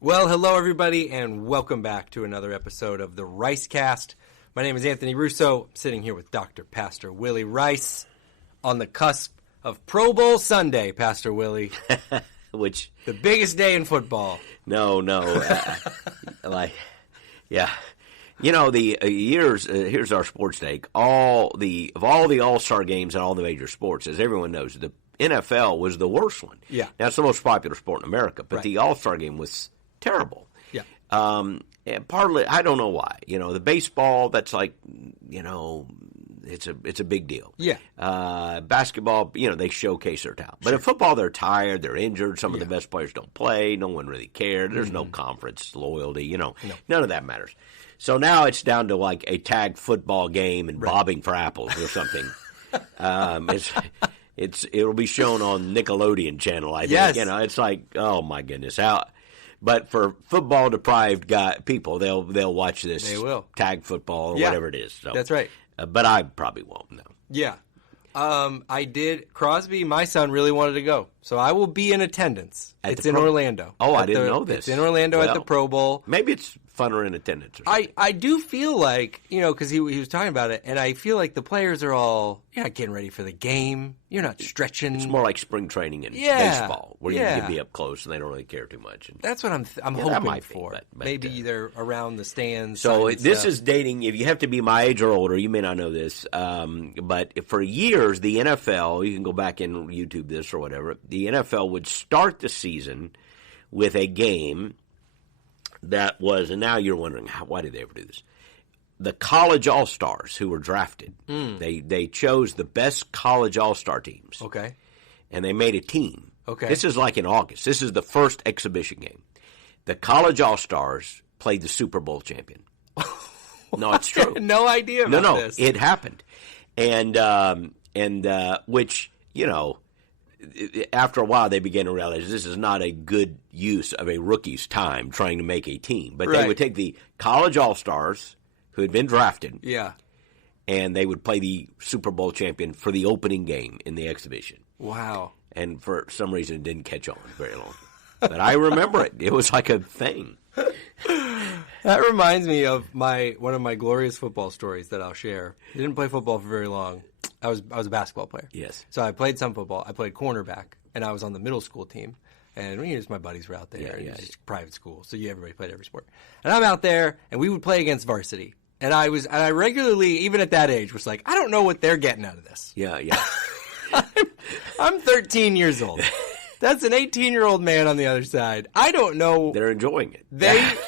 Well, hello, everybody, and welcome back to another episode of the Ricecast. My name is Anthony Russo. I'm sitting here with Dr. Pastor Willie Rice on the cusp of Pro Bowl Sunday, Pastor Willie. Which the biggest day in football. No. You know, here's our sports take. All the All-Star games and all the major sports, as everyone knows, the NFL was the worst one. Yeah. Now, it's the most popular sport in America, but Right. the All-Star game was terrible. Yeah. And partly, I don't know why. You know, the baseball, that's like, you know, it's a big deal. Yeah. Basketball, you know, they showcase their talent. But in football, they're tired, they're injured. Some of the best players don't play. No one really cared. There's no conference loyalty. You know, none of that matters. So now it's down to like a tag football game and bobbing for apples or something. It'll be shown on Nickelodeon channel, I think. Yes. You know, it's like, oh my goodness, but for football deprived people, they'll watch this. They will. Tag football or whatever it is. So. That's right. But I probably won't. No. Yeah. I did. Crosby, my son, really wanted to go, so I will be in attendance. It's in Orlando. Oh, I didn't know this. It's in Orlando at the Pro Bowl. Maybe it's funner in attendance or something. I do feel like, you know, because he was talking about it, and I feel like the players are all, you're not getting ready for the game. You're not stretching. It's more like spring training in baseball, where you can be up close and they don't really care too much. That's what I'm hoping for. But, maybe they're around the stands. So this is dating. If you have to be my age or older, you may not know this, but for years, the NFL, you can go back and YouTube this or whatever, the NFL would start the season with a game that was, and now you're wondering, why did they ever do this? The college all-stars who were drafted, they chose the best college all-star teams. Okay. And they made a team. Okay. This is like in August. This is the first exhibition game. The college all-stars played the Super Bowl champion. No, it's true. No idea about this. It happened. And which, you know, after a while, they began to realize this is not a good use of a rookie's time trying to make a team. But they would take the college all-stars who had been drafted, and they would play the Super Bowl champion for the opening game in the exhibition. Wow. And for some reason, it didn't catch on very long. But I remember it. It was like a thing. That reminds me of one of my glorious football stories that I'll share. I didn't play football for very long. I was a basketball player. Yes. So I played some football. I played cornerback, and I was on the middle school team. And just my buddies were out there. It was just private school, so everybody played every sport. And I'm out there, and we would play against varsity. And I regularly, even at that age, was like, I don't know what they're getting out of this. Yeah. I'm 13 years old. That's an 18-year-old man on the other side. I don't know. They're enjoying it.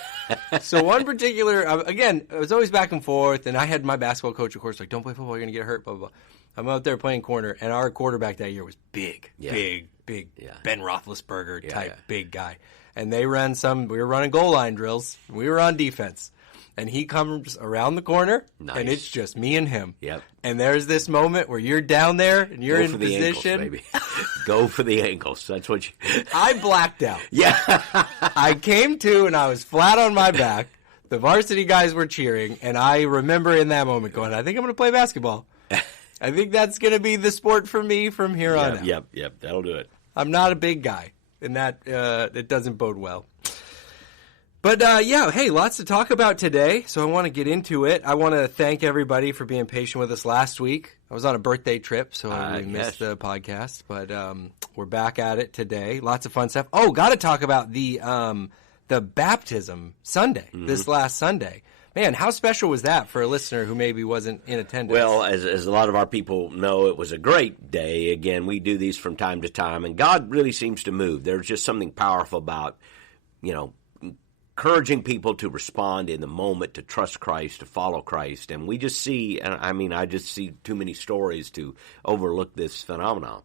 So one particular, again, it was always back and forth, and I had my basketball coach, of course, like, don't play football, you're going to get hurt, blah, blah, blah. I'm out there playing corner, and our quarterback that year was big, Ben Roethlisberger type big guy. And we were running goal line drills, we were on defense. And he comes around the corner, and it's just me and him. Yep. And there's this moment where you're down there, and you're in position. Ankles, baby. Go for the ankles. That's what you... I blacked out. Yeah. I came to, and I was flat on my back. The varsity guys were cheering, and I remember in that moment going, I think I'm going to play basketball. I think that's going to be the sport for me from here on out. Yep. That'll do it. I'm not a big guy, and that it doesn't bode well. But, hey, lots to talk about today, so I want to get into it. I want to thank everybody for being patient with us last week. I was on a birthday trip, so we missed the podcast, but we're back at it today. Lots of fun stuff. Oh, got to talk about the baptism Sunday, this last Sunday. Man, how special was that for a listener who maybe wasn't in attendance? Well, as a lot of our people know, it was a great day. Again, we do these from time to time, and God really seems to move. There's just something powerful about, you know, encouraging people to respond in the moment, to trust Christ, to follow Christ. And we just see, I just see too many stories to overlook this phenomenon.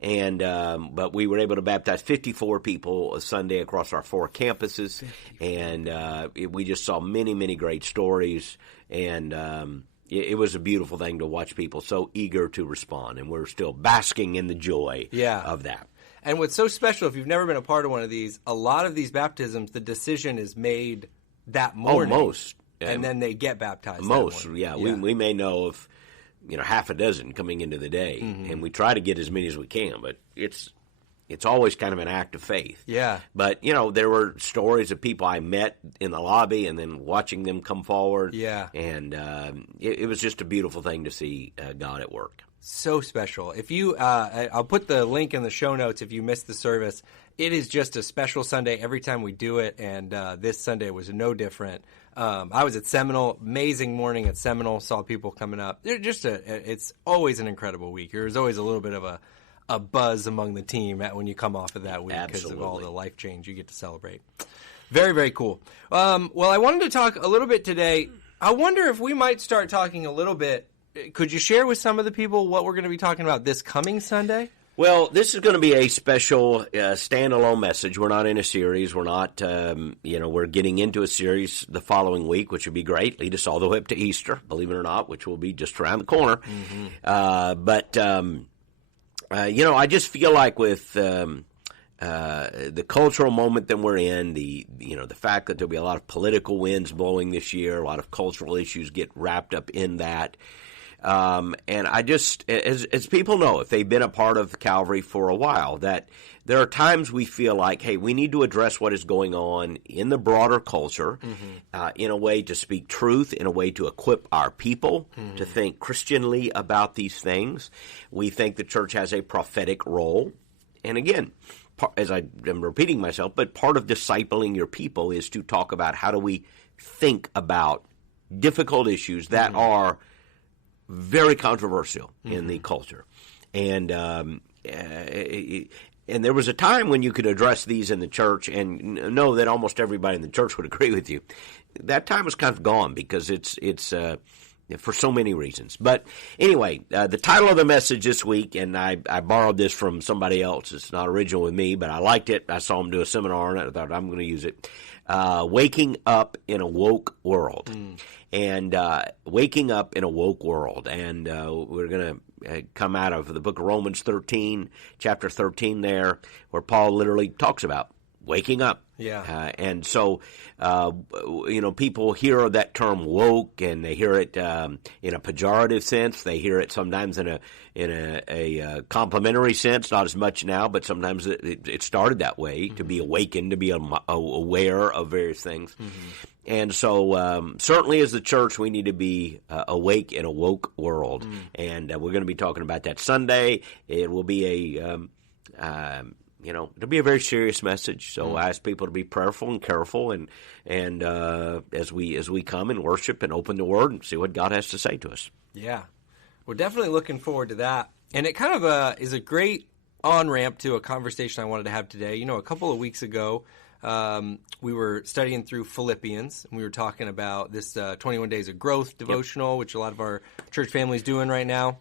And but we were able to baptize 54 people a Sunday across our 4 campuses. And we just saw many, many great stories. And it was a beautiful thing to watch people so eager to respond. And we're still basking in the joy of that. And what's so special, if you've never been a part of one of these, a lot of these baptisms, the decision is made that morning. Oh, most. And then they get baptized. Most, We may know of, half a dozen coming into the day, and we try to get as many as we can, but it's it's always kind of an act of faith. Yeah. But, there were stories of people I met in the lobby and then watching them come forward. Yeah. And it was just a beautiful thing to see God at work. So special. If you, I'll put the link in the show notes if you missed the service. It is just a special Sunday every time we do it, and this Sunday was no different. I was at Seminole, amazing morning at Seminole, saw people coming up. It's always an incredible week. There's always a little bit of a buzz among the team when you come off of that week because of all the life change you get to celebrate. Very, very cool. Well, I wanted to talk a little bit today. I wonder if we might start talking a little bit. Could you share with some of the people what we're going to be talking about this coming Sunday? Well, this is going to be a special standalone message. We're not in a series. We're not, we're getting into a series the following week, which would be great. Lead us all the way up to Easter, believe it or not, which will be just around the corner. Mm-hmm. I just feel like with the cultural moment that we're in, the fact that there'll be a lot of political winds blowing this year, a lot of cultural issues get wrapped up in that. And I just, as people know, if they've been a part of Calvary for a while, that there are times we feel like, hey, we need to address what is going on in the broader culture, in a way to speak truth, in a way to equip our people to think Christianly about these things. We think the church has a prophetic role. And again, as I am repeating myself, but part of discipling your people is to talk about how do we think about difficult issues that are very controversial in the culture. And there was a time when you could address these in the church and know that almost everybody in the church would agree with you. That time is kind of gone because it's for so many reasons. But anyway, the title of the message this week, and I borrowed this from somebody else. It's not original with me, but I liked it. I saw him do a seminar on it. I thought I'm going to use it. Waking Up in a Woke World. And waking up in a woke world. And we're going to come out of the book of Romans 13, chapter 13 there, where Paul literally talks about waking up. Yeah. And so, people hear that term woke, and they hear it in a pejorative sense. They hear it sometimes in a complimentary sense, not as much now, but sometimes it started that way, to be awakened, to be aware of various things. And so certainly as the church, we need to be awake in a woke world. And we're going to be talking about that Sunday. It will be it'll be a very serious message. So I ask people to be prayerful and careful, and as we come and worship and open the Word and see what God has to say to us. Yeah, we're definitely looking forward to that. And it kind of is a great on-ramp to a conversation I wanted to have today. A couple of weeks ago, we were studying through Philippians, and we were talking about this 21 Days of Growth devotional, which a lot of our church families doing right now.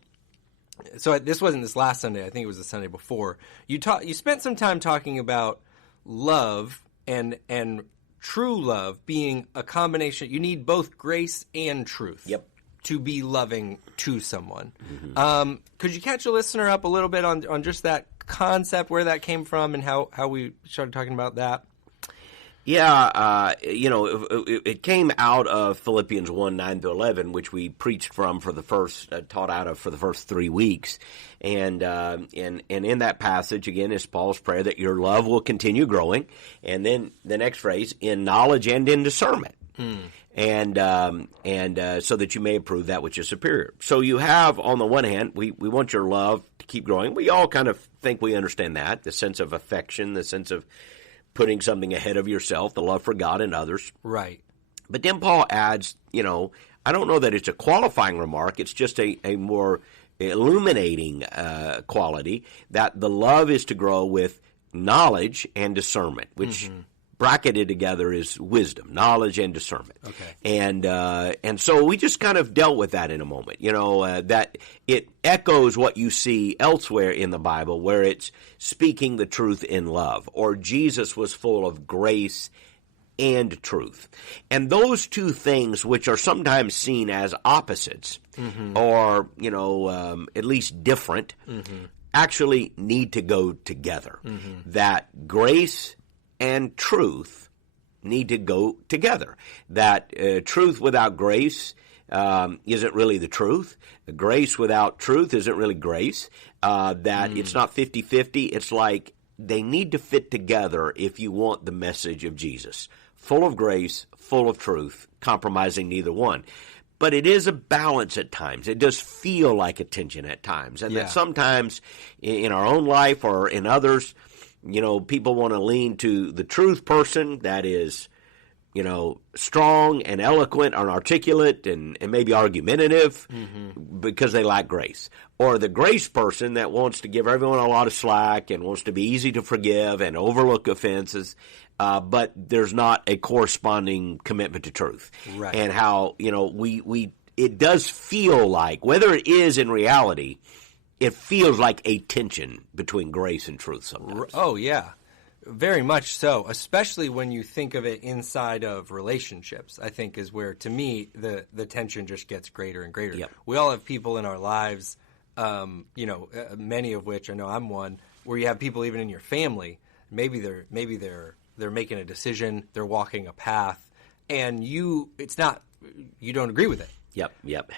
So this wasn't this last Sunday. I think it was the Sunday before. You spent some time talking about love and true love being a combination. You need both grace and truth to be loving to someone. Could you catch a listener up a little bit on just that concept, where that came from, and how we started talking about that? Yeah, it came out of Philippians 1, 9-11, which we preached from for the first, taught out of for the first 3 weeks. And in that passage, again, is Paul's prayer that your love will continue growing. And then the next phrase, in knowledge and in discernment. And so that you may approve that which is superior. So you have, on the one hand, we want your love to keep growing. We all kind of think we understand that, the sense of affection, the sense of putting something ahead of yourself, the love for God and others. Right. But then Paul adds, I don't know that it's a qualifying remark. It's just a more illuminating quality, that the love is to grow with knowledge and discernment, which bracketed together is wisdom, knowledge, and discernment. Okay. And so we just kind of dealt with that in a moment, that it echoes what you see elsewhere in the Bible, where it's speaking the truth in love, or Jesus was full of grace and truth. And those two things, which are sometimes seen as opposites, or, at least different, actually need to go together. That grace and truth need to go together. That truth without grace isn't really the truth. Grace without truth isn't really grace. That it's not 50-50. It's like they need to fit together if you want the message of Jesus. Full of grace, full of truth, compromising neither one. But it is a balance at times. It does feel like a tension at times. And that sometimes in our own life or in others, people want to lean to the truth person that is, strong and eloquent and articulate and maybe argumentative because they lack grace. Or the grace person that wants to give everyone a lot of slack and wants to be easy to forgive and overlook offenses, but there's not a corresponding commitment to truth. Right. And how, it does feel like, whether it is in reality, it feels like a tension between grace and truth sometimes. Oh, yeah. Very much so, especially when you think of it inside of relationships, I think is where, to me, the tension just gets greater and greater. Yep. We all have people in our lives, many of which, I know I'm one, where you have people even in your family, maybe they're making a decision, they're walking a path, and you don't agree with it. Yep.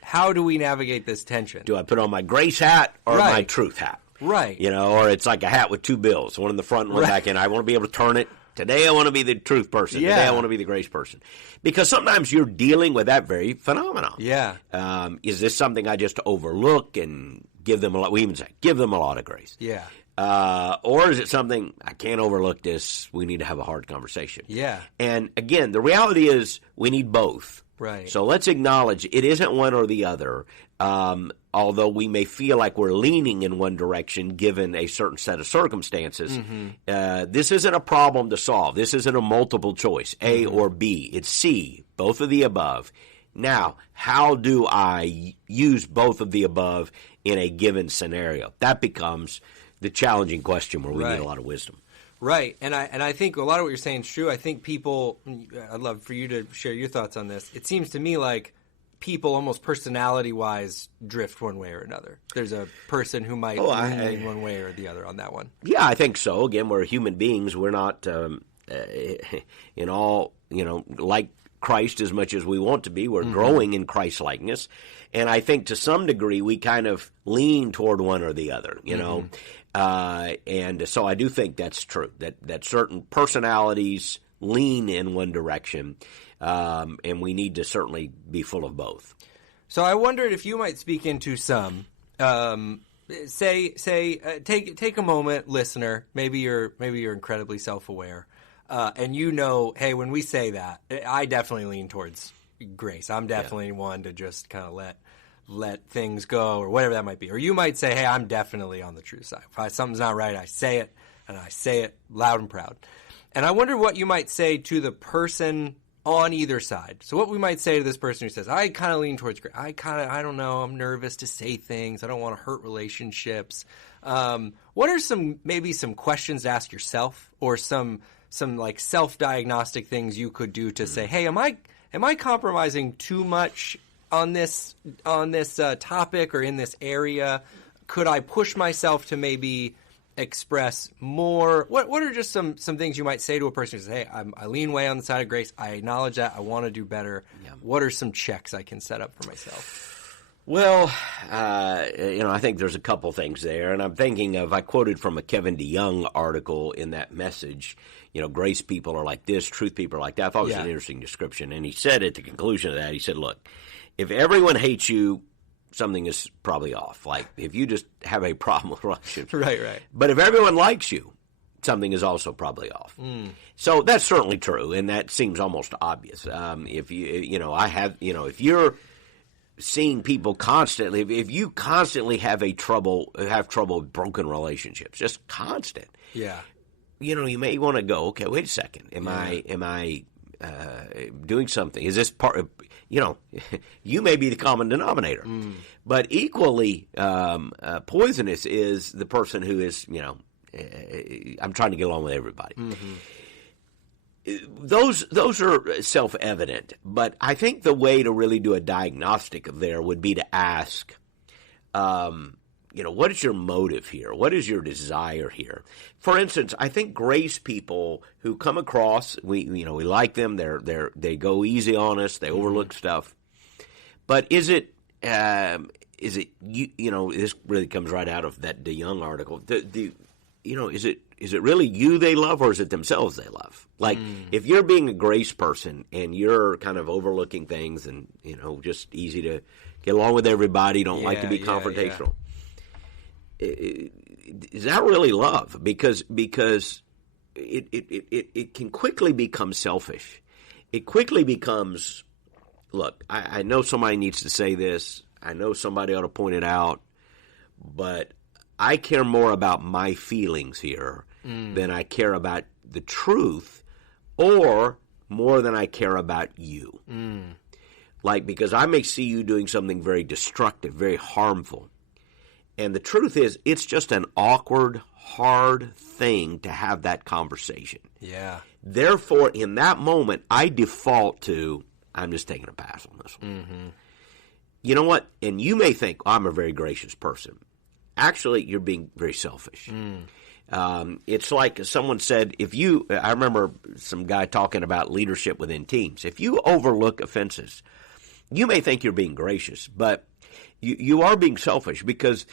How do we navigate this tension? Do I put on my grace hat or my truth hat? Right. Or it's like a hat with two bills, one in the front and one back, and I want to be able to turn it. Today I want to be the truth person. Yeah. Today I want to be the grace person. Because sometimes you're dealing with that very phenomenon. Yeah. Is this something I just overlook and give them a lot? We even say, give them a lot of grace. Yeah. Or is it something, I can't overlook this, we need to have a hard conversation. Yeah. And again, the reality is we need both. Right. So let's acknowledge it isn't one or the other, although we may feel like we're leaning in one direction given a certain set of circumstances. This isn't a problem to solve. This isn't a multiple choice, A or B. It's C, both of the above. Now, how do I use both of the above in a given scenario? That becomes the challenging question where we need a lot of wisdom. Right, and I think a lot of what you're saying is true. I think people, I'd love for you to share your thoughts on this. It seems to me like people almost personality-wise drift one way or another. There's a person who might lean one way or the other on that one. Yeah, I think so. Again, we're human beings. We're not in all, like Christ as much as we want to be. We're growing in Christ-likeness. And I think to some degree we kind of lean toward one or the other, and so I do think that's true, that certain personalities lean in one direction, and we need to certainly be full of both. So I wondered if you might speak into some, take a moment, listener, maybe you're incredibly self-aware, and hey, when we say that, I definitely lean towards grace. I'm definitely one to just kind of let things go or whatever that might be. Or you might say, hey, I'm definitely on the truth side. If something's not right, I say it, and I say it loud and proud. And I wonder what you might say to the person on either side. So what we might say to this person who says, I kind of lean towards grace. I don't know, I'm nervous to say things. I don't want to hurt relationships. What are some questions to ask yourself, or some like self-diagnostic things you could do to say, hey, am I compromising too much on this topic or in this area? Could I push myself to maybe express more? What are just some things you might say to a person who says, hey, I lean way on the side of grace. I acknowledge that. I want to do better. Yeah. What are some checks I can set up for myself? Well, I think there's a couple things there. And I'm thinking of, I quoted from a Kevin DeYoung article in that message, grace people are like this, truth people are like that. I thought it was an interesting description. And he said at the conclusion of that, he said, look, if everyone hates you, something is probably off. Like if you just have a problem with relationships. Right. But if everyone likes you, something is also probably off. So that's certainly true, and that seems almost obvious. If you're seeing people constantly, if you constantly have trouble with broken relationships, just constant. Yeah. You may want to go, okay, wait a second. Am I doing something? Is this part of, you may be the common denominator. But equally poisonous is the person who is, I'm trying to get along with everybody. Those are self-evident. But I think the way to really do a diagnostic of there would be to ask, what is your motive here? What is your desire here? For instance, I think grace people who come across, we like them. They go easy on us. They overlook stuff. But is it this really comes right out of that DeYoung article. is it really you they love, or is it themselves they love? Like, if you're being a grace person and you're kind of overlooking things and, just easy to get along with everybody, don't like to be confrontational. Is that really love? Because it can quickly become selfish. It quickly becomes, look, I know somebody needs to say this. I know somebody ought to point it out, but I care more about my feelings here than I care about the truth, or more than I care about you. Like, because I may see you doing something very destructive, very harmful. And the truth is, it's just an awkward, hard thing to have that conversation. Yeah. Therefore, in that moment, I default to, I'm just taking a pass on this one. You know what? And you may think, I'm a very gracious person. Actually, you're being very selfish. It's like someone said, I remember some guy talking about leadership within teams. If you overlook offenses, you may think you're being gracious, but you are being selfish, because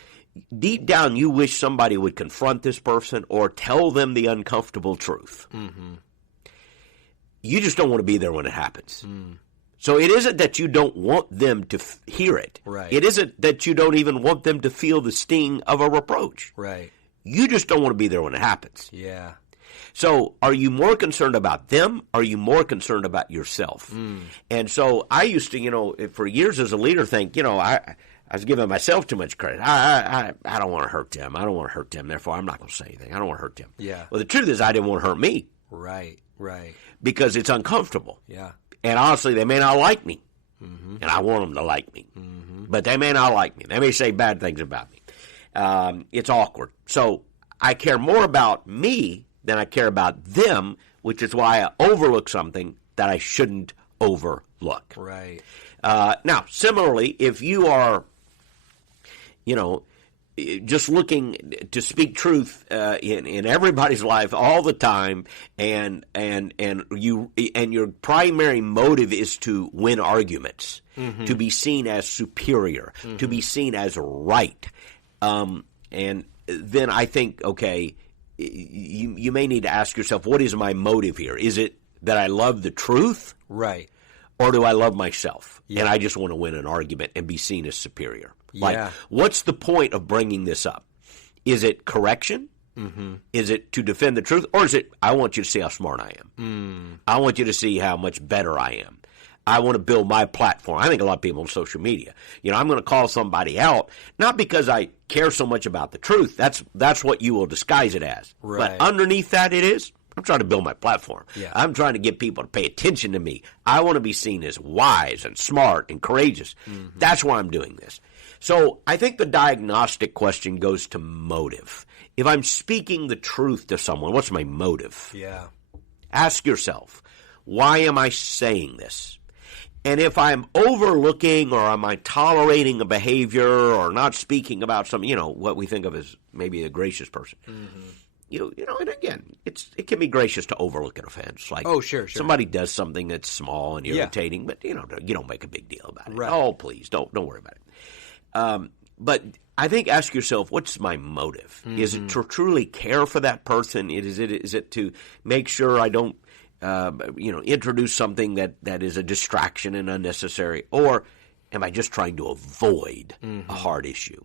deep down you wish somebody would confront this person or tell them the uncomfortable truth. You just don't want to be there when it happens. So it isn't that you don't want them to hear it. Right. It isn't that you don't even want them to feel the sting of a reproach. Right. You just don't want to be there when it happens. Yeah. So are you more concerned about them? Or are you more concerned about yourself? And so I used to, for years as a leader, think, I was giving myself too much credit. I don't want to hurt them. I don't want to hurt them. Therefore, I'm not going to say anything. I don't want to hurt them. Yeah. Well, the truth is, I didn't want to hurt me. Right. Because it's uncomfortable. Yeah. And honestly, they may not like me. And I want them to like me. But they may not like me. They may say bad things about me. It's awkward. So I care more about me than I care about them, which is why I overlook something that I shouldn't overlook. Right. Now, similarly, if you are, just looking to speak truth in everybody's life all the time, and your primary motive is to win arguments, to be seen as superior, to be seen as right, and then I think, okay, you may need to ask yourself, what is my motive here? Is it that I love the truth? Right. Or do I love myself? Yeah. And I just want to win an argument and be seen as superior. Yeah. Like, what's the point of bringing this up? Is it correction? Is it to defend the truth? Or is it, I want you to see how smart I am. I want you to see how much better I am. I want to build my platform. I think a lot of people on social media, I'm going to call somebody out, not because I care so much about the truth. That's what you will disguise it as. Right. But underneath that I'm trying to build my platform. Yeah. I'm trying to get people to pay attention to me. I want to be seen as wise and smart and courageous. That's why I'm doing this. So I think the diagnostic question goes to motive. If I'm speaking the truth to someone, what's my motive? Yeah. Ask yourself, why am I saying this? And if I'm overlooking, or am I tolerating a behavior, or not speaking about something, what we think of as maybe a gracious person. And again, it can be gracious to overlook an offense. Like, sure. Somebody does something that's small and irritating, but you don't make a big deal about it. Right. Oh, please, don't worry about it. But I think ask yourself, what's my motive? Is it to truly care for that person? Is it to make sure I don't introduce something that is a distraction and unnecessary, or am I just trying to avoid a hard issue?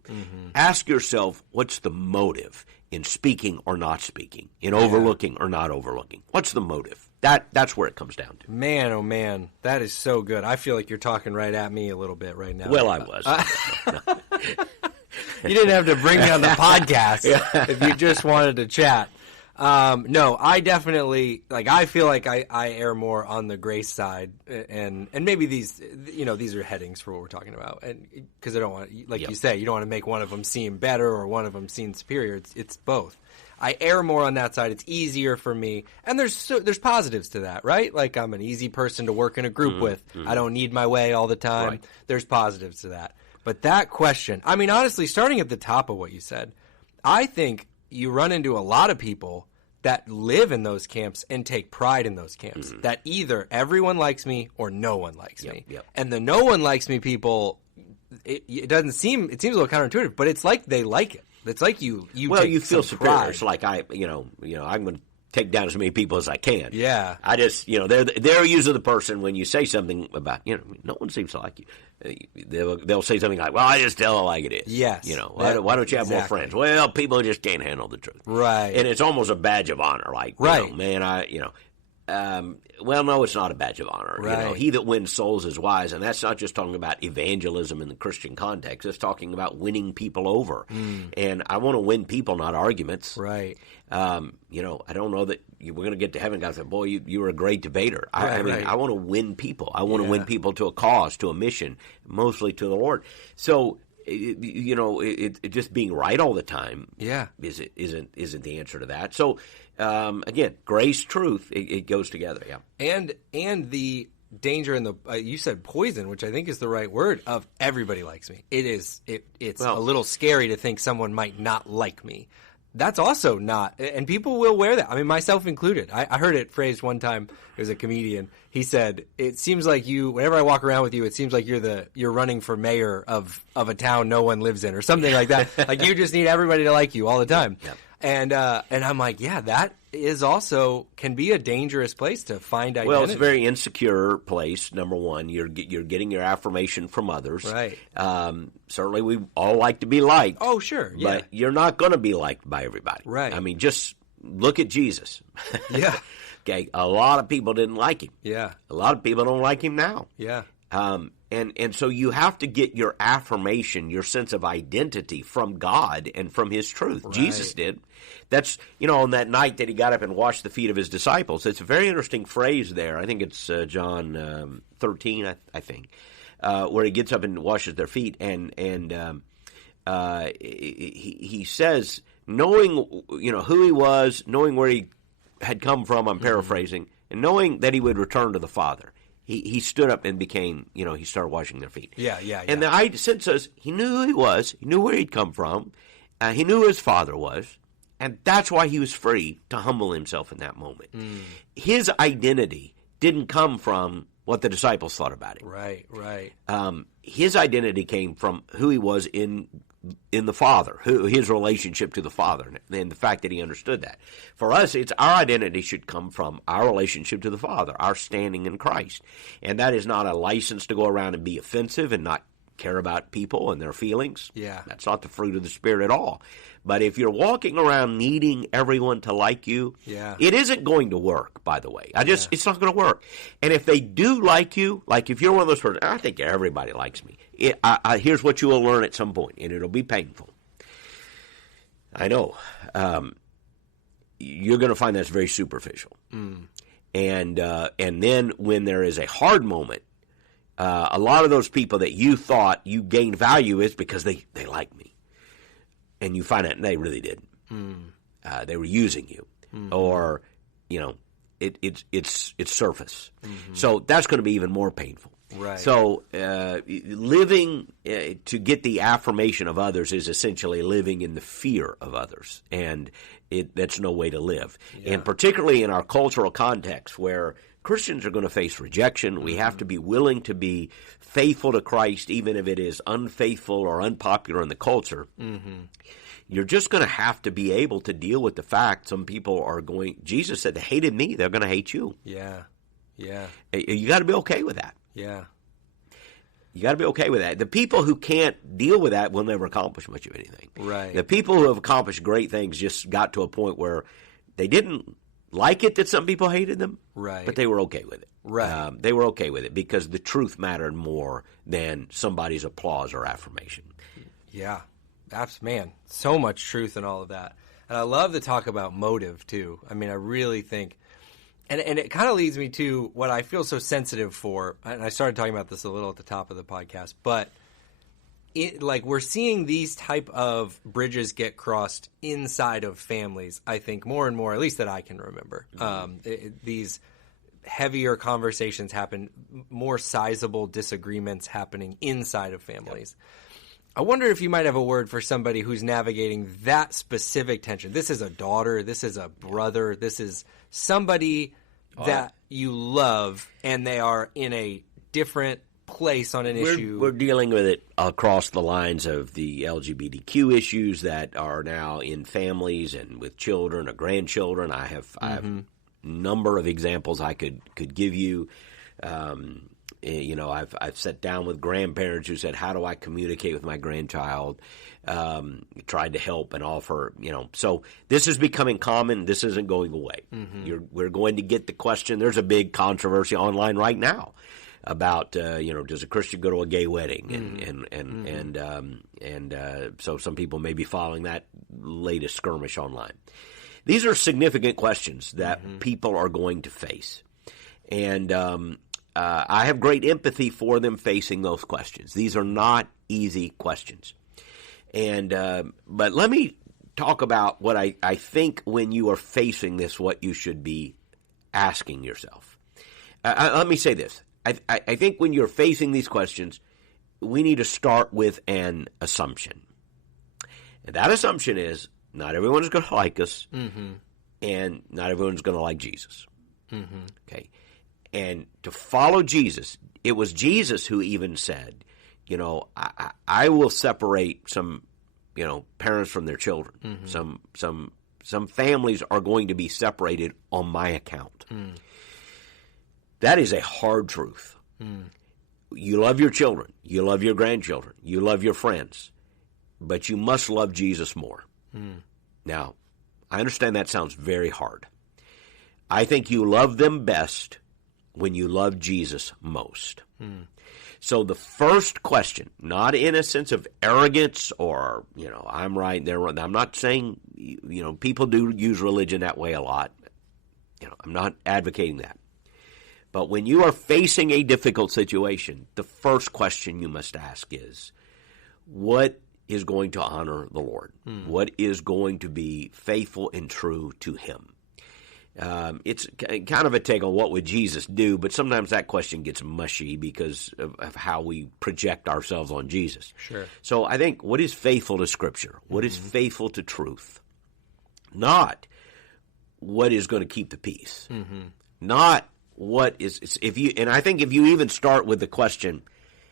Ask yourself, what's the motive in speaking or not speaking, in overlooking or not overlooking? What's the motive? That's where it comes down to. Man, oh man, that is so good. I feel like you're talking right at me a little bit right now. Well, I was. You didn't have to bring me on the podcast if you just wanted to chat. No, I definitely, I feel like I err more on the grace side, and maybe these are headings for what we're talking about, and because I don't want, you say, you don't want to make one of them seem better or one of them seem superior. It's both. I err more on that side. It's easier for me, and there's positives to that, right? Like, I'm an easy person to work in a group with. I don't need my way all the time. Right. There's positives to that. But that question, I mean, honestly, starting at the top of what you said, I think you run into a lot of people that live in those camps and take pride in those camps. That either everyone likes me or no one likes me. Yep. And the no one likes me people, it seems a little counterintuitive, but it's like they like it. It's like you well, take you feel some superior. pride. It's like I'm going to take down as many people as I can. Yeah. I just, they're usually the person when you say something about, no one seems to like you. They'll say something like, well, I just tell it like it is. Yes. Why don't you have more friends? Well, people just can't handle the truth. Right. And it's almost a badge of honor. Like, right. Well, no, it's not a badge of honor. Right. He that wins souls is wise, and that's not just talking about evangelism in the Christian context. It's talking about winning people over. And I want to win people, not arguments. Right. I don't know that we're going to get to heaven. God said, boy, you were a great debater. I want to win people. I want to win people to a cause, to a mission, mostly to the Lord. So, it just being right all the time isn't the answer to that. So, again, grace, truth, it goes together. Yeah. And the danger in the you said poison, which I think is the right word, of everybody likes me. It's a little scary to think someone might not like me. That's also not, and people will wear that. I mean, myself included. I heard it phrased one time. It was a comedian. He said, "It seems like you. Whenever I walk around with you, it seems like you're running for mayor of a town no one lives in, or something like that. Like you just need everybody to like you all the time." Yeah. And I'm like, yeah, that is also can be a dangerous place to find identity. Well, it's a very insecure place. Number one, you're getting your affirmation from others. Right. Certainly, we all like to be liked. Oh, sure. Yeah. But you're not going to be liked by everybody. Right. I mean, just look at Jesus. Yeah. Okay. A lot of people didn't like him. Yeah. A lot of people don't like him now. Yeah. And so you have to get your affirmation, your sense of identity from God and from His truth. Right. Jesus did. That's, on that night that He got up and washed the feet of His disciples. It's a very interesting phrase there. I think it's John 13, I think, where He gets up and washes their feet. And he says, knowing, who He was, knowing where He had come from, I'm paraphrasing, and knowing that He would return to the Father. He stood up and became, he started washing their feet. Yeah. And the sense is, he knew who he was, he knew where he'd come from, he knew who his father was, and that's why he was free to humble himself in that moment. His identity didn't come from what the disciples thought about him. Right. His identity came from who he was in the Father, his relationship to the Father, and the fact that he understood that. For us, it's our identity should come from our relationship to the Father, our standing in Christ. And that is not a license to go around and be offensive and not care about people and their feelings. Yeah. That's not the fruit of the Spirit at all. But if you're walking around needing everyone to like you, it isn't going to work, by the way. It's not going to work. And if they do like you, like if you're one of those persons, I think everybody likes me. Here's what you will learn at some point, and it'll be painful. I know. You're going to find that's very superficial. And then when there is a hard moment, a lot of those people that you thought you gained value is because they like me. And you find out they really didn't. They were using you. Or, it's surface. So that's going to be even more painful. Right. So living to get the affirmation of others is essentially living in the fear of others, and that's no way to live. Yeah. And particularly in our cultural context where Christians are going to face rejection, we have to be willing to be faithful to Christ even if it is unfaithful or unpopular in the culture. You're just going to have to be able to deal with the fact some people are going – Jesus said, they hated me, they're going to hate you. Yeah. You got to be okay with that. Yeah. You got to be okay with that. The people who can't deal with that will never accomplish much of anything. Right. The people who have accomplished great things just got to a point where they didn't like it that some people hated them, right? But they were okay with it. Right. They were okay with it because the truth mattered more than somebody's applause or affirmation. Yeah. That's, man, so much truth in all of that. And I love to talk about motive, too. I mean, I really think and it kind of leads me to what I feel so sensitive for, and I started talking about this a little at the top of the podcast, but we're seeing these type of bridges get crossed inside of families, I think, more and more, at least that I can remember. These heavier conversations happen, more sizable disagreements happening inside of families. Yep. I wonder if you might have a word for somebody who's navigating that specific tension. This is a daughter, this is a brother, this is somebody that you love, and they are in a different place on an issue. We're dealing with it across the lines of the LGBTQ issues that are now in families and with children or grandchildren. I have a number of examples I could give you. I've sat down with grandparents who said, "How do I communicate with my grandchild?" Tried to help and offer. So this is becoming common. This isn't going away. We're going to get the question. There's a big controversy online right now about does a Christian go to a gay wedding, so some people may be following that latest skirmish online. These are significant questions that people are going to face, and I have great empathy for them facing those questions. These are not easy questions, and but let me talk about what I think when you are facing this, what you should be asking yourself. Let me say this. I think when you're facing these questions, we need to start with an assumption. And that assumption is not everyone's going to like us, and not everyone's going to like Jesus. Okay? And to follow Jesus, it was Jesus who even said, I will separate some, parents from their children. Some families are going to be separated on my account. That is a hard truth. You love your children. You love your grandchildren. You love your friends. But you must love Jesus more. Now, I understand that sounds very hard. I think you love them best when you love Jesus most. So the first question, not in a sense of arrogance or, I'm right, they're wrong. I'm not saying, people do use religion that way a lot. I'm not advocating that. But when you are facing a difficult situation, the first question you must ask is, what is going to honor the Lord? What is going to be faithful and true to Him? It's kind of a take on what would Jesus do, but sometimes that question gets mushy because of how we project ourselves on Jesus. Sure. So I think, what is faithful to Scripture? What is faithful to truth? Not what is going to keep the peace. Not what is, and I think if you even start with the question,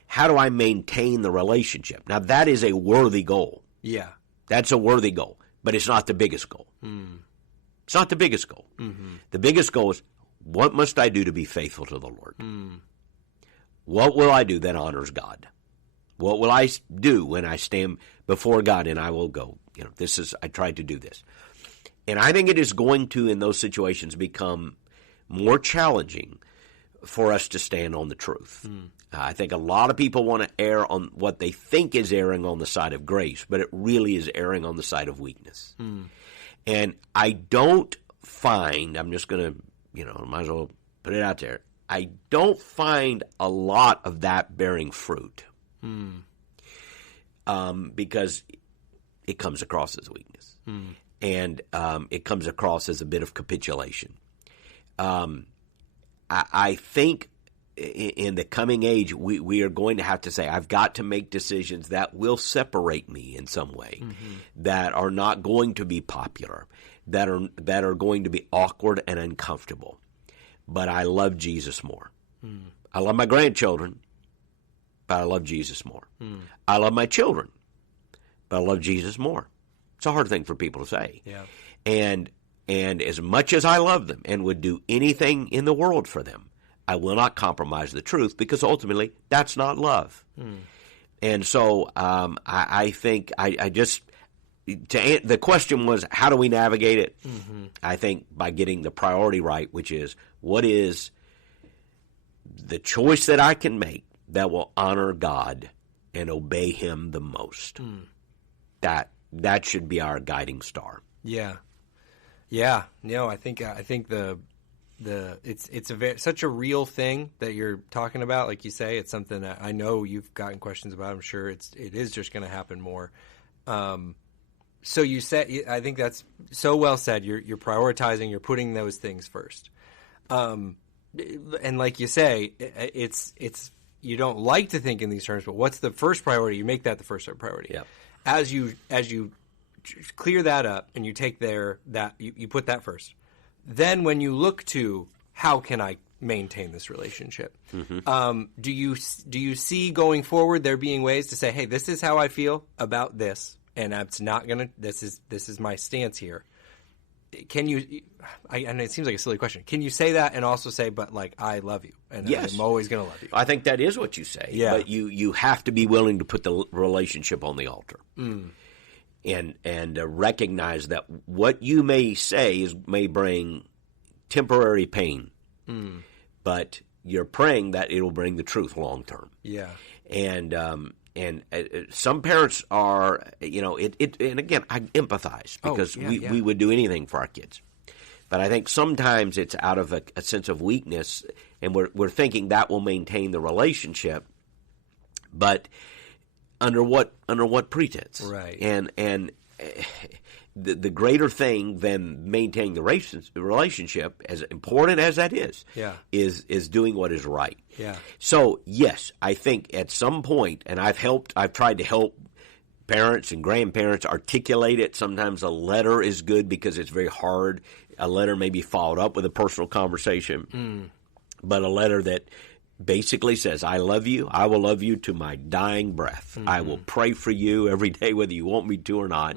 how do I maintain the relationship? Now that is a worthy goal. Yeah. That's a worthy goal, but it's not the biggest goal. It's not the biggest goal. The biggest goal is, what must I do to be faithful to the Lord? What will I do that honors God? What will I do when I stand before God and I will go, I tried to do this. And I think it is going to, in those situations, become more challenging for us to stand on the truth. I think a lot of people want to err on what they think is erring on the side of grace, but it really is erring on the side of weakness. And I don't find, I'm just going to, might as well put it out there, I don't find a lot of that bearing fruit. Because it comes across as weakness. And it comes across as a bit of capitulation. I think in the coming age, we are going to have to say, I've got to make decisions that will separate me in some way, that are not going to be popular, that are going to be awkward and uncomfortable. But I love Jesus more. I love my grandchildren, but I love Jesus more. I love my children, but I love Jesus more. It's a hard thing for people to say. Yeah. And as much as I love them and would do anything in the world for them, I will not compromise the truth, because ultimately that's not love. And so I think the question was, how do we navigate it? I think by getting the priority right, which is, what is the choice that I can make that will honor God and obey Him the most? That should be our guiding star. Yeah. No, I think it's such a real thing that you're talking about. Like you say, it's something that I know you've gotten questions about. I'm sure it is just going to happen more. So you said, I think that's so well said. You're prioritizing. You're putting those things first. And like you say, it's you don't like to think in these terms, but what's the first priority? You make that the first priority. Yeah. As you clear that up and you take you put that first. Then when you look to how can I maintain this relationship. Do you see going forward there being ways to say, hey, this is how I feel about this, and it's not gonna. This is my stance here. Can you? And it seems like a silly question. Can you say that and also say, but like, I love you, and Yes. I'm always going to love you? I think that is what you say. Yeah. But you have to be willing to put the relationship on the altar, and recognize that what you may say may bring temporary pain, but you're praying that it'll bring the truth long term. Yeah. And some parents are, and again, I empathize because we would do anything for our kids. But I think sometimes it's out of a sense of weakness, and we're thinking that will maintain the relationship, but under what pretense? Right. And the greater thing than maintaining the relationship, as important as that is doing what is right. Yeah. So yes, I think at some point, and I've tried to help parents and grandparents articulate it. Sometimes a letter is good because it's very hard. A letter may be followed up with a personal conversation, but a letter that basically says, I love you. I will love you to my dying breath. I will pray for you every day, whether you want me to or not.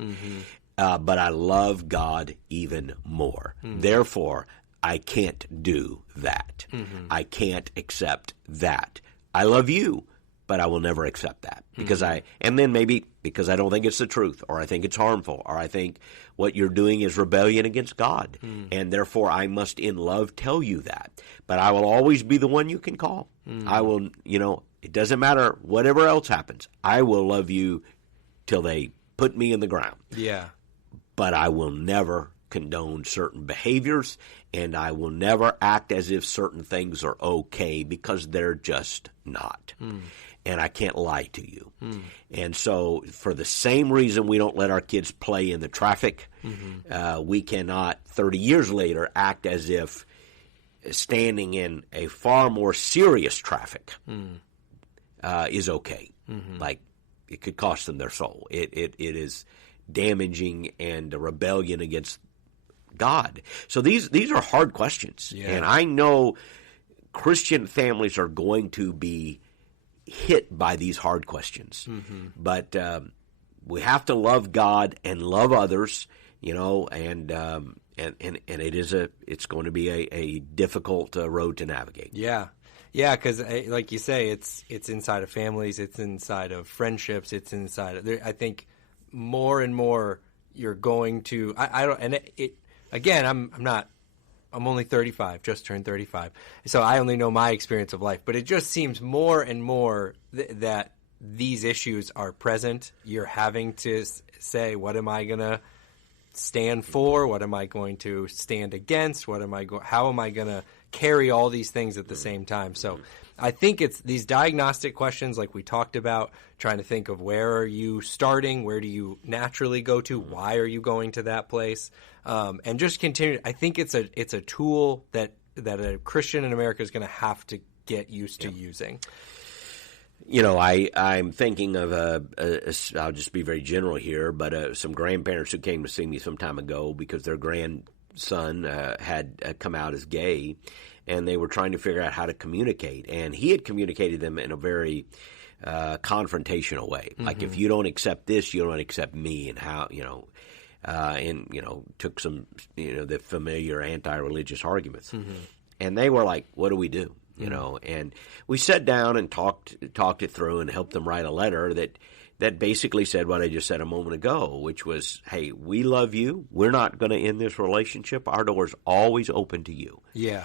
But I love God even more. Therefore, I can't do that. I can't accept that. I love you, but I will never accept that because maybe because I don't think it's the truth, or I think it's harmful, or I think what you're doing is rebellion against God, and therefore I must in love tell you that. But I will always be the one you can call. I will, it doesn't matter whatever else happens. I will love you till they put me in the ground. Yeah. But I will never condone certain behaviors, and I will never act as if certain things are okay because they're just not. And I can't lie to you. And so for the same reason we don't let our kids play in the traffic, we cannot 30 years later act as if standing in a far more serious traffic is okay. Like it could cost them their soul. It is damaging and a rebellion against God. So these are hard questions. Yeah. And I know Christian families are going to be hit by these hard questions. But we have to love God and love others, and it's going to be a difficult road to navigate. Yeah. Yeah, because like you say, it's inside of families, it's inside of friendships, it's inside of I think more and more you're going to again, I'm only 35, just turned 35, so I only know my experience of life, but it just seems more and more that these issues are present. You're having to say, what am I going to stand for? What am I going to stand against? How am I going to carry all these things at the same time? So I think it's these diagnostic questions like we talked about, trying to think of where are you starting, where do you naturally go to, why are you going to that place, and just continue. I think it's a tool that a Christian in America is going to have to get used to using. I'm thinking of I'll just be very general here, but some grandparents who came to see me some time ago because their grandson had come out as gay, and they were trying to figure out how to communicate. And he had communicated them in a very confrontational way. Like, if you don't accept this, you don't accept me, and how, took some, the familiar anti-religious arguments. And they were like, what do we do? And we sat down and talked it through and helped them write a letter that basically said what I just said a moment ago, which was, hey, we love you. We're not going to end this relationship. Our door's always open to you. Yeah.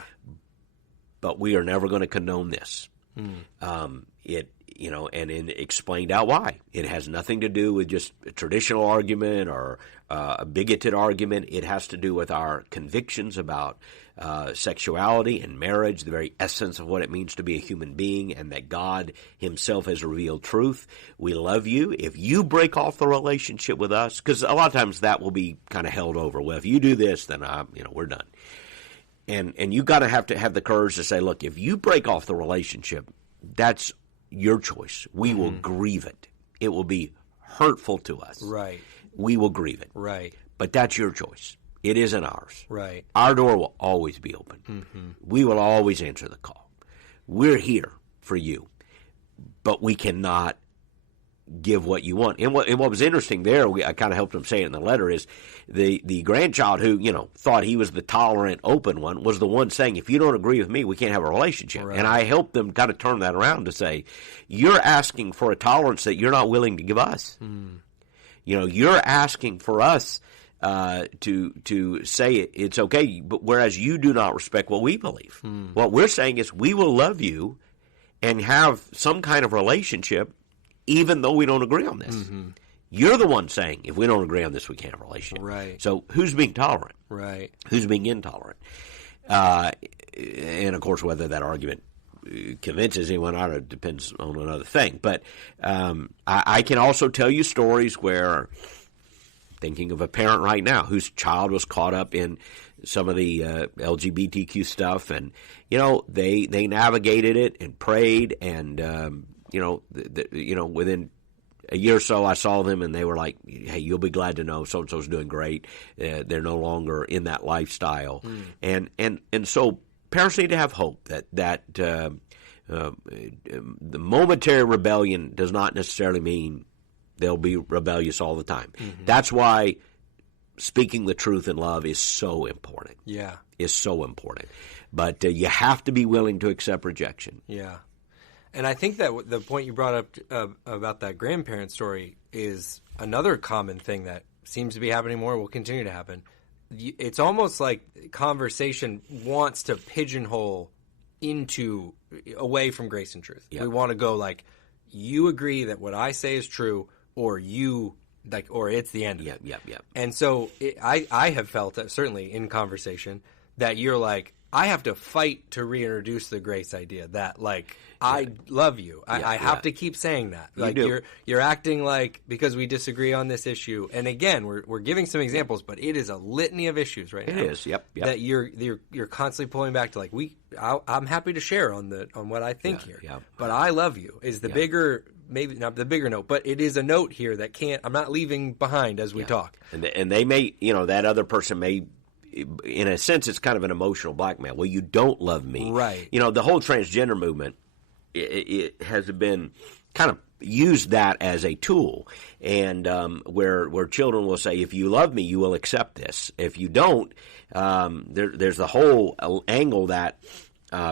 But we are never going to condone this. And explained out why. It has nothing to do with just a traditional argument or a bigoted argument. It has to do with our convictions about sexuality and marriage, the very essence of what it means to be a human being, and that God himself has revealed truth. We love you. If you break off the relationship with us, because a lot of times that will be kind of held over. Well, if you do this, then we're done. And you got to have the courage to say, look, if you break off the relationship, that's your choice. We will grieve it. It will be hurtful to us. Right. We will grieve it. Right. But that's your choice. It isn't ours. Right. Our door will always be open. Mm-hmm. We will always answer the call. We're here for you, but we cannot give what you want. And what was interesting there, I kind of helped him say it in the letter, is the grandchild who, thought he was the tolerant, open one, was the one saying, if you don't agree with me, we can't have a relationship. Right. And I helped them kind of turn that around to say, you're asking for a tolerance that you're not willing to give us. Mm. You're asking for us to say it's okay, but whereas you do not respect what we believe. Mm. What we're saying is we will love you and have some kind of relationship even though we don't agree on this. Mm-hmm. You're the one saying, if we don't agree on this, we can't have a relationship. Right. So who's being tolerant? Right. Who's being intolerant? And, of course, whether that argument convinces anyone or not depends on another thing. But I can also tell you stories where, thinking of a parent right now whose child was caught up in some of the LGBTQ stuff, and, they navigated it and prayed and, within a year or so, I saw them, and they were like, hey, you'll be glad to know so-and-so's doing great. They're no longer in that lifestyle. Mm. And so parents need to have hope that the momentary rebellion does not necessarily mean they'll be rebellious all the time. Mm-hmm. That's why speaking the truth in love is so important. Yeah. Is so important. But you have to be willing to accept rejection. Yeah. And I think that the point you brought up about that grandparent story is another common thing that seems to be happening more, will continue to happen. It's almost like conversation wants to pigeonhole away from grace and truth. Yep. We want to go like, you agree that what I say is true, or or it's the end of it. Yep. And so I have felt that certainly in conversation that you're like, I have to fight to reintroduce the grace idea that, like, I love you. I have to keep saying that. Like, you're acting like, because we disagree on this issue. And again, we're giving some examples, but it is a litany of issues right now. It is, yep. That you're constantly pulling back to, like, I'm happy to share on what I think here. Yep. But I love you is the bigger, maybe not the bigger note, but it is a note here that I'm not leaving behind as we talk. And they may, that other person may, in a sense, it's kind of an emotional blackmail. Well, you don't love me. Right. The whole transgender movement, it has been kind of used that as a tool. And where children will say, if you love me, you will accept this. If you don't, there's the whole angle that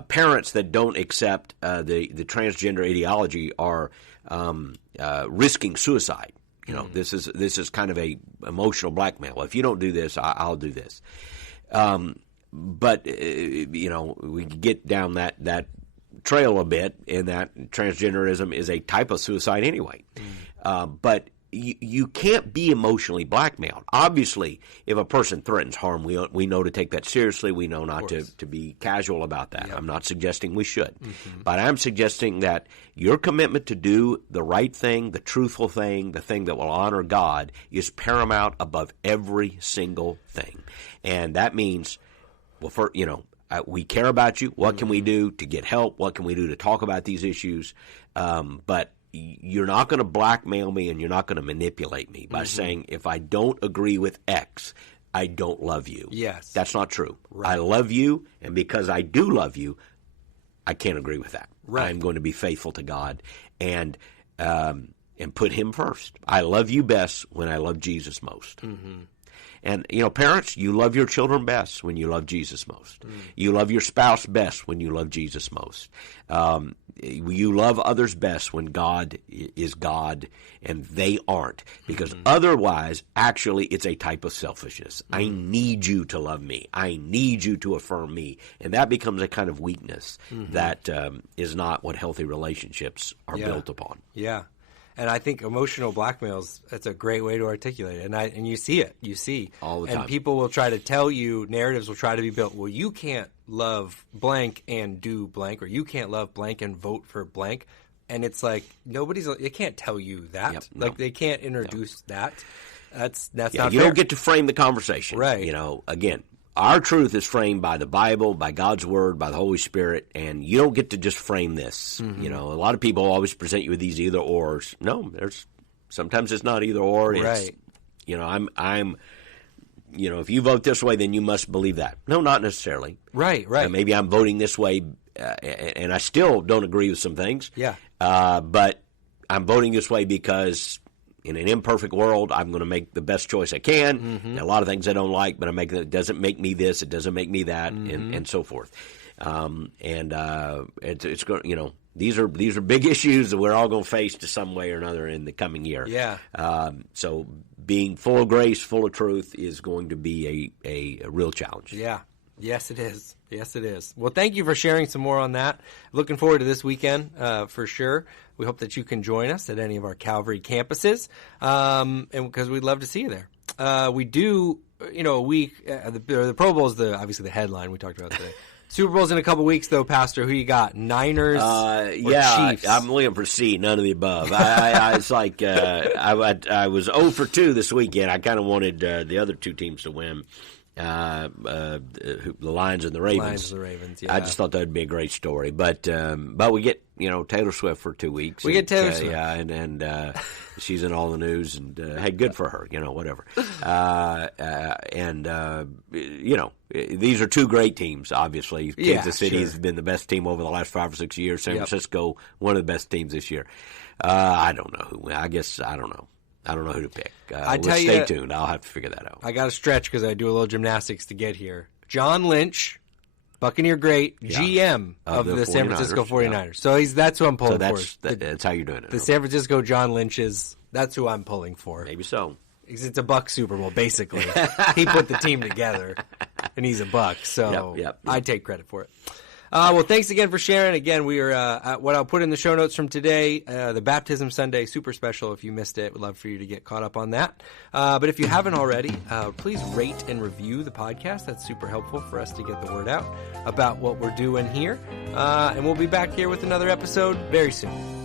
parents that don't accept the transgender ideology are risking suicide. This is kind of a emotional blackmail. If you don't do this, I'll do this. But we get down that trail a bit, in that transgenderism is a type of suicide anyway. But you can't be emotionally blackmailed. Obviously, if a person threatens harm, we know to take that seriously. We know not to be casual about that. Yep. I'm not suggesting we should. Mm-hmm. But I'm suggesting that your commitment to do the right thing, the truthful thing, the thing that will honor God, is paramount above every single thing. And that means, we care about you. What can we do to get help? What can we do to talk about these issues? But you're not going to blackmail me, and you're not going to manipulate me by saying, if I don't agree with X, I don't love you. Yes. That's not true. Right. I love you, and because I do love you, I can't agree with that. Right. I'm going to be faithful to God and put Him first. I love you best when I love Jesus most. Mm-hmm. And, parents, you love your children best when you love Jesus most. Mm. You love your spouse best when you love Jesus most. You love others best when God is God and they aren't. Because otherwise, actually, it's a type of selfishness. I need you to love me. I need you to affirm me. And that becomes a kind of weakness that is not what healthy relationships are built upon. Yeah. And I think emotional blackmails, that's a great way to articulate it. And you see it. You see. All the time. And people will try to tell you, narratives will try to be built, well, you can't love blank and do blank, or you can't love blank and vote for blank. And it's like, they can't tell you that. Yep, like, they can't introduce that. That's not you fair. don't get to frame the conversation. Right. Again, our truth is framed by the Bible, by God's Word, by the Holy Spirit, and you don't get to just frame this. Mm-hmm. A lot of people always present you with these either ors. No, sometimes it's not either or. Right. I'm if you vote this way, then you must believe that. No, not necessarily. Right. Maybe I'm voting this way, and I still don't agree with some things. Yeah. But I'm voting this way because in an imperfect world, I'm going to make the best choice I can. Mm-hmm. A lot of things I don't like, but it doesn't make me this, it doesn't make me that, and so forth. It's going. These are big issues that we're all going to face to some way or another in the coming year. Yeah. So being full of grace, full of truth is going to be a real challenge. Yeah. Yes, it is. Yes, it is. Well, thank you for sharing some more on that. Looking forward to this weekend for sure. We hope that you can join us at any of our Calvary campuses, and because we'd love to see you there. We do, a week. The Pro Bowl is obviously the headline we talked about today. Super Bowl's in a couple weeks, though, Pastor. Who you got? Niners or Chiefs? I'm looking for C, none of the above. I was like, I was 0 for 2 this weekend. I kind of wanted the other two teams to win. The Lions and the Ravens. Yeah. I just thought that would be a great story, but we get Taylor Swift for 2 weeks. We get Taylor Swift, and she's in all the news, and hey, good for her, whatever. These are two great teams. Obviously, Kansas City has been the best team over the last 5 or 6 years. San Francisco, one of the best teams this year. I don't know who. I guess I don't know. I don't know who to pick. Stay tuned. I'll have to figure that out. I got to stretch because I do a little gymnastics to get here. John Lynch, Buccaneer great, GM of the San Francisco 49ers. Yeah. So that's who I'm pulling for. That's how you're doing it. The San Francisco John Lynch's, that's who I'm pulling for. Maybe so. It's a Buck Super Bowl, basically. He put the team together, and he's a Buck. So I take credit for it. Well, thanks again for sharing. Again, we are what I'll put in the show notes from today, the Baptism Sunday super special. If you missed it, we'd love for you to get caught up on that. But if you haven't already, please rate and review the podcast. That's super helpful for us to get the word out about what we're doing here. And we'll be back here with another episode very soon.